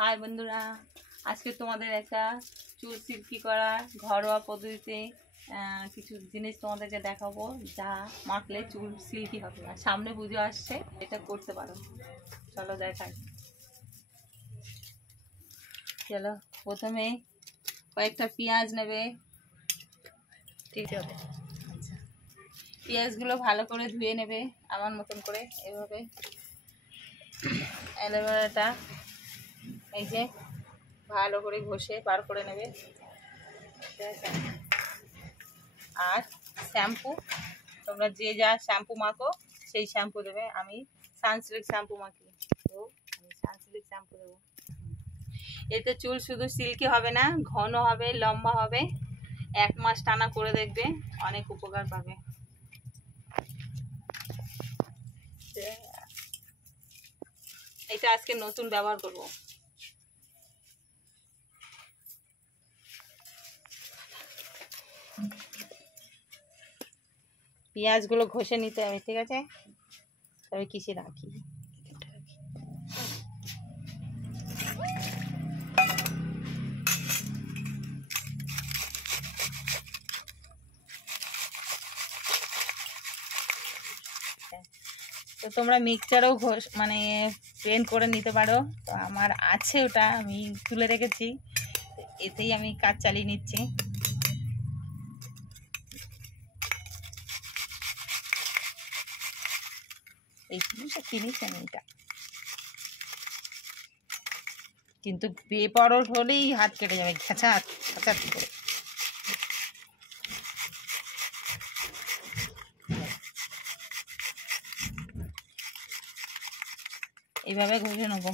High বন্ধুরা, আজকে তোমাদের একটা চুল সিল্কি করা ঘরোয়া পদ্ধতিতে কিছু জিনিস তোমাদেরকে দেখাবো, যা মাখলে চুল সিল্কি হবে। আর সামনে পুজো আসছে, এটা করতে পারো। চলো দেখাই। চলো, প্রথমে কয়েকটা পেঁয়াজ নেবে, ঠিক আছে? আচ্ছা, পেঁয়াজগুলো ভালো করে ধুয়ে নেবে আমার মতন করে, এভাবে। অ্যালোভেরাটা এই যে ভালো করে ঘষে বার করে নেবে, ঠিক আছে? আর শ্যাম্পু, তোমরা যে যা শ্যাম্পু মাখো সেই শ্যাম্পু দেবে। আমি সানসিল্ক শ্যাম্পু মাখি, তো আমি সানসিল্ক শ্যাম্পু দেবো। এতে চুল শুধু সিল্কি হবে না, ঘন হবে, লম্বা হবে। 1 মাস টানা করে দেখবে, অনেক উপকার পাবে। এটা আজকে নতুন ব্যবহার করব। পেঁয়াজগুলো ঘষে নিতে হবে, ঠিক আছে? তবে কিসে রাখি, তো তোমরা মিক্সচারেও মানে ব্লেন্ড করে নিতে পারো। তো আমার আছে, ওটা আমি তুলে রেখেছি, এতেই আমি কাজ চালিয়ে নিচ্ছি। এই জিনিসটা কিনেছি আমি, এটা কিন্তু বেপরোট হলেই হাত কেটে যাবে, খেঁচাত খেঁচাত করে। এইভাবে ঘষে নেবো।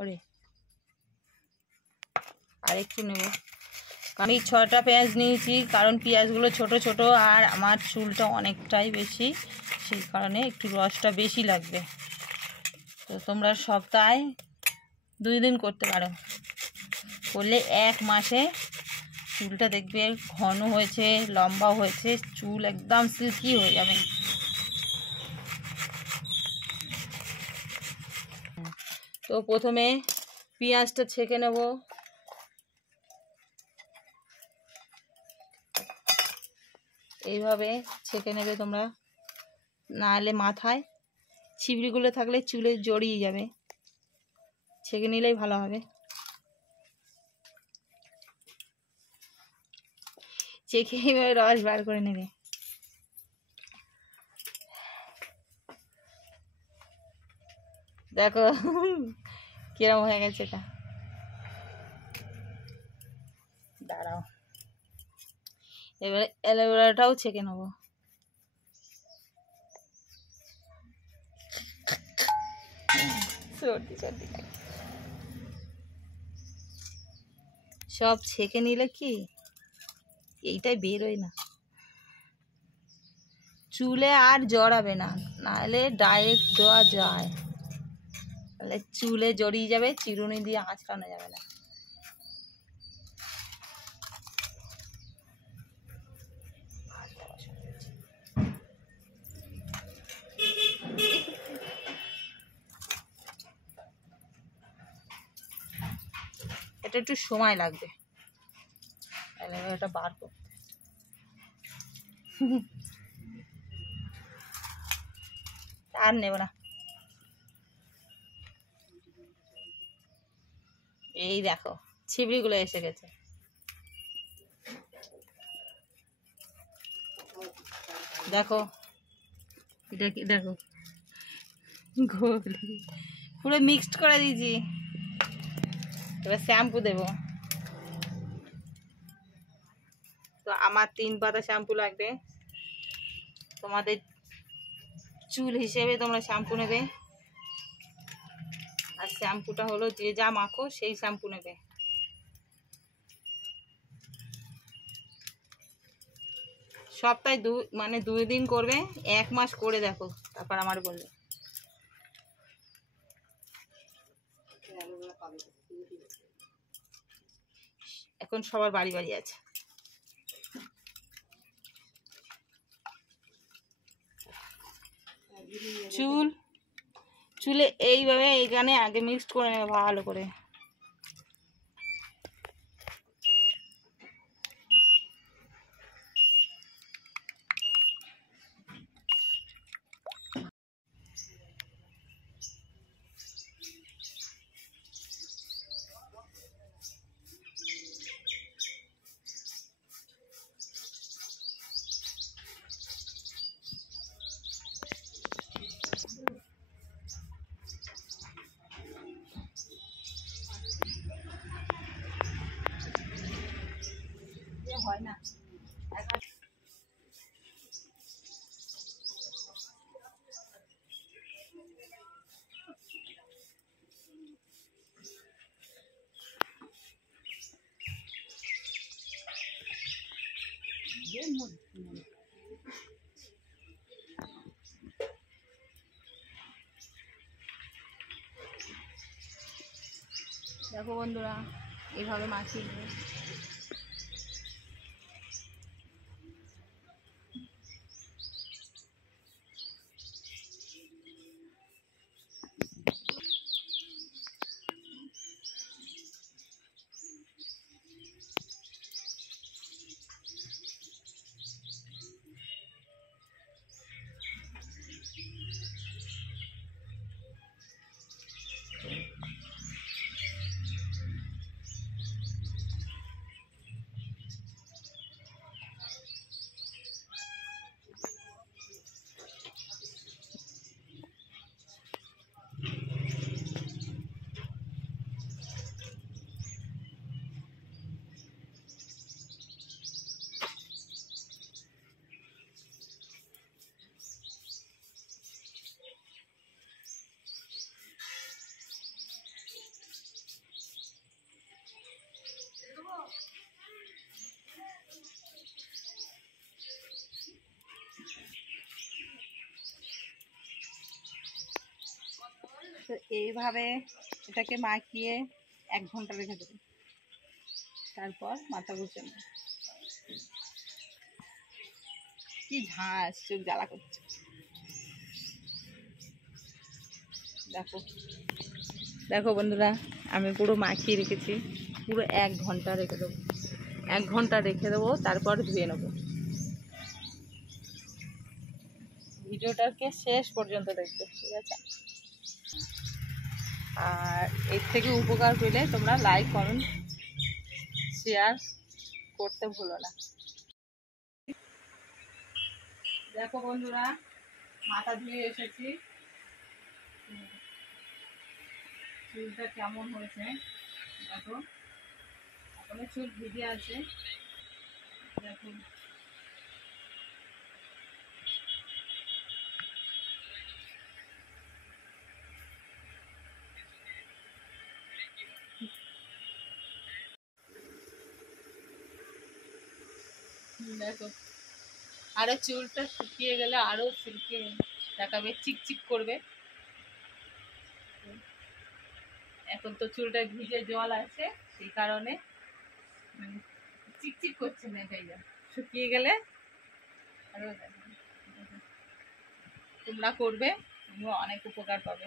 ওরে, আর একটু নেব। আমি 6টা পেঁয়াজ নিয়েছি, কারণ পেঁয়াজগুলো ছোট ছোট আর আমার চুলটা অনেকটাই বেশি, সেই কারণে একটু রসটা বেশি লাগবে। তো তোমরা সপ্তাহে 2 দিন করতে পারো, করলে 1 মাসে চুলটা দেখবে ঘন হয়েছে, লম্বা হয়েছে, চুল একদম সিল্কি হয়ে যাবে। তো প্রথমে পেঁয়াজটা ছেঁকে নেব। এইভাবে ছেঁকে নেবে তোমরা, নাহলে মাথায় ছিবড়িগুলো থাকলে চুলে জড়িয়ে যাবে। ছেঁকে নিলেই ভালো হবে। ছেঁকে এইভাবে রস বার করে নেবে। দেখো কিরম হয়ে গেছে এটা। দাঁড়াও, এবারে অ্যালোভেরাটাও ছেঁকে নেবো। সব ছেঁকে নিলে কি এইটাই বেরোয় না, চুলে আর জড়াবে না, নাহলে ডাইরেক্ট দেওয়া যায়, তাহলে চুলে জড়িয়ে যাবে, চিরুনি দিয়ে আঁচড়ানো যাবে না। এটা একটু সময় লাগবে এটা বার করতে। আর নেব না। এই দেখো ছিবড়িগুলো এসে গেছে। দেখো এটা কি, দেখো পুরো মিক্সড করে দিয়েছি। এবার শ্যাম্পু দেব। তো আমার 3 পাতা শ্যাম্পু লাগবে। তোমাদের চুল হিসেবে তোমরা শ্যাম্পু নেবে, আর শ্যাম্পুটা হলো যে যা মাখো সেই শ্যাম্পু নেবে। সপ্তাহে 2 দিন করবে, 1 মাস করে দেখো, তারপর আমার বলবে। এখন সবার বাড়ি বাড়ি আছে। চুলে এইভাবে এইখানে আগে মিক্সড করে নেবে ভালো করে। হয় না দেখো বন্ধুরা, এইভাবে মাখিয়ে নেবে। তো এইভাবে এটাকে মাখিয়ে 1 ঘন্টা রেখে দেবে, তারপর মাথা গুছে নেবে। কি ঝাঁস, চোখ জ্বালা করছে। দেখো দেখো বন্ধুরা, আমি পুরো মাখিয়ে রেখেছি, পুরো 1 ঘন্টা রেখে দেবো। 1 ঘন্টা রেখে দেবো, তারপর ধুয়ে নেবো। ভিডিওটাকে শেষ পর্যন্ত দেখবে, ঠিক আছে? আর এর থেকে উপকার পেলে তোমরা লাইক কমেন্ট শেয়ার করতে ভুলো না। দেখো বন্ধুরা, মাথা ধুয়ে এসেছি, চুলটা কেমন হয়েছে দেখো। এখনো চুল ভিজে আছে, দেখো। দেখো, আরো চুলটা শুকিয়ে গেলে আরো চুলকে দেখাবে, চিকচিক করবে। এখন তো চুলটা ভিজে জল আছে, সেই কারণে মানে চিকচিক করছে না, এটাই শুকিয়ে গেলে আরো তোমরা করবে, তোমরা অনেক উপকার পাবে।